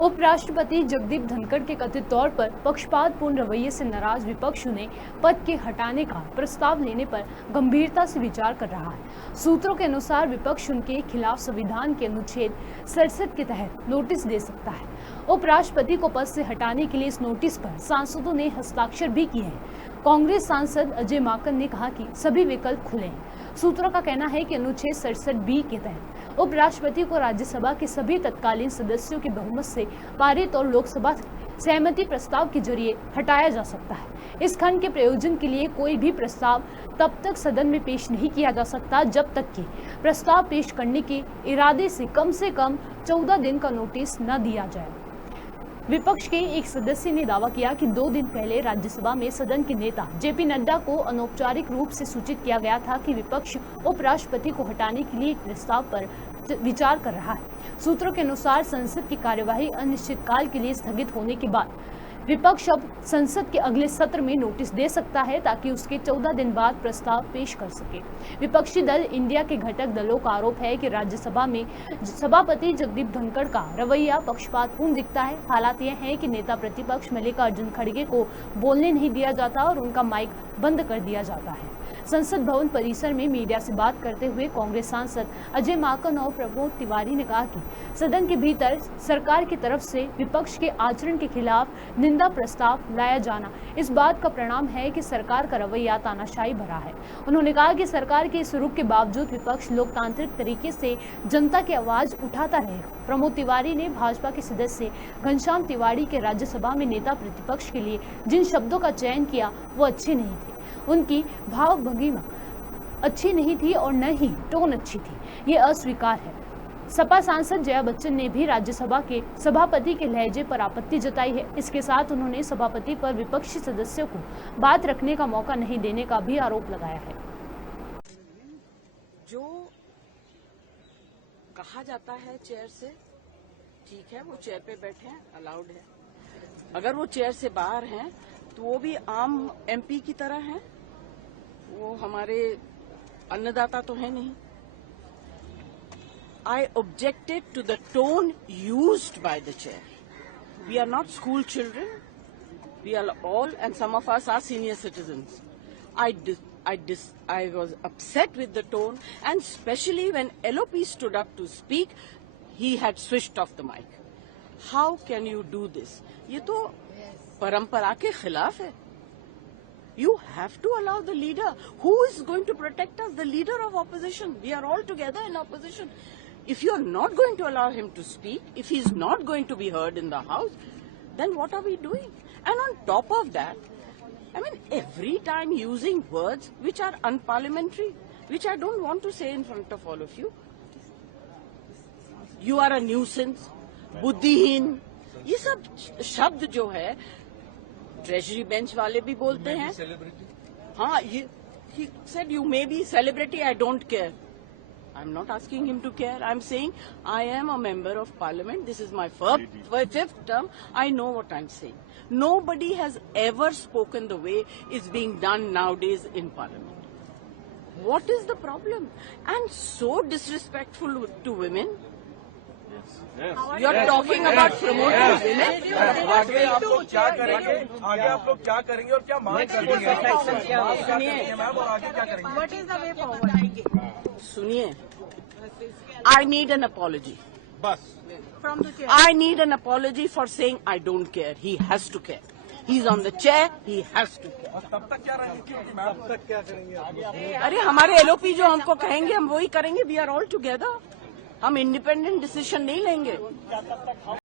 उपराष्ट्रपति जगदीप धनखड़ के कथित तौर पर पक्षपातपूर्ण रवैये से नाराज विपक्ष ने पद के हटाने का प्रस्ताव लेने पर गंभीरता से विचार कर रहा है। सूत्रों के अनुसार विपक्ष उनके खिलाफ संविधान के अनुच्छेद 67 के तहत नोटिस दे सकता है। उपराष्ट्रपति को पद से हटाने के लिए इस नोटिस पर सांसदों ने हस्ताक्षर भी किए हैं। कांग्रेस सांसद अजय माकन ने कहा कि सभी विकल्प खुले हैं। सूत्रों का कहना है कि अनुच्छेद 67B के तहत उपराष्ट्रपति को राज्यसभा के सभी तत्कालीन सदस्यों के बहुमत से पारित और लोकसभा सहमति प्रस्ताव के जरिए हटाया जा सकता है। इस खंड के प्रयोजन के लिए कोई भी प्रस्ताव तब तक सदन में पेश नहीं किया जा सकता जब तक कि प्रस्ताव पेश करने के इरादे से कम 14 दिन का नोटिस न दिया जाए। विपक्ष के एक सदस्य ने दावा किया कि 2 दिन पहले राज्यसभा में सदन के नेता जेपी नड्डा को अनौपचारिक रूप से सूचित किया गया था कि विपक्ष उपराष्ट्रपति को हटाने के लिए एक प्रस्ताव पर विचार कर रहा है। सूत्रों के अनुसार संसद की कार्यवाही अनिश्चितकाल के लिए स्थगित होने के बाद विपक्ष अब संसद के अगले सत्र में नोटिस दे सकता है ताकि उसके 14 दिन बाद प्रस्ताव पेश कर सके। विपक्षी दल इंडिया के घटक दलों का आरोप है कि राज्यसभा में सभापति जगदीप धनखड़ का रवैया पक्षपातपूर्ण दिखता है। हालात यह है कि नेता प्रतिपक्ष मल्लिकार्जुन खड़गे को बोलने नहीं दिया जाता और उनका माइक बंद कर दिया जाता है। संसद भवन परिसर में मीडिया से बात करते हुए कांग्रेस सांसद अजय माकन और प्रमोद तिवारी ने कहा कि सदन के भीतर सरकार की तरफ से विपक्ष के आचरण के खिलाफ निंदा प्रस्ताव लाया जाना इस बात का परिणाम है कि सरकार का रवैया तानाशाही भरा है। उन्होंने कहा कि सरकार के इस रुख के बावजूद विपक्ष लोकतांत्रिक तरीके से जनता की आवाज उठाता रहेगा। प्रमोद तिवारी ने भाजपा के सदस्य घनश्याम तिवारी के राज्यसभा में नेता प्रतिपक्ष के लिए जिन शब्दों का चयन किया वो अच्छे नहीं थे। उनकी भाव भंगिमा अच्छी नहीं थी और न ही टोन अच्छी थी। ये अस्वीकार है। सपा सांसद जया बच्चन ने भी राज्यसभा के सभापति के लहजे पर आपत्ति जताई है। इसके साथ उन्होंने सभापति पर विपक्षी सदस्यों को बात रखने का मौका नहीं देने का भी आरोप लगाया है। जो कहा जाता है चेयर से, ठीक है, वो चेयर पे बैठे हैं, अलाउड है। अगर वो चेयर से बाहर हैं तो वो भी आम एमपी की तरह हैं, वो हमारे अन्नदाता तो है नहीं। I objected to the tone used by the chair. We are not school children. We are all, and some of us are senior citizens. I was upset with the tone, and especially when LOP stood up to speak, he had switched off the mic. How can you do this? ये तो परंपरा के खिलाफ है। You have to allow the leader. Who is going to protect us? The leader of opposition. We are all together in opposition. If you are not going to allow him to speak, if he is not going to be heard in the House, then what are we doing? And on top of that, I mean, every time using words which are unparliamentary, which I don't want to say in front of all of you. You are a nuisance, बुद्धिहीन, ये सब शब्द जो है treasury bench वाले भी बोलते हैं। हाँ, he said you may be celebrity, I don't care. I'm not asking him to care. I'm saying I am a member of parliament. This is my fifth term. I know what I'm saying. Nobody has ever spoken the way it's being done nowadays in parliament. What is the problem? And so disrespectful to women. You are talking about promoting women. आगे आप लोग क्या करेंगे? आगे आप लोग क्या करेंगे और क्या मांग करेंगे? सुनिए, मैम, और आगे क्या करेंगे? What is the way forward? सुनिए, I need an apology. बस. From the chair. I need an apology for saying I don't care. He has to care. He's on the chair. He has to care. तब तक क्या रहेंगे? Ma'am, तब तक क्या करेंगे? अरे हमारे LOP जो हमको कहेंगे हम वही करेंगे। We are all together. हम इंडिपेंडेंट डिसीजन नहीं लेंगे।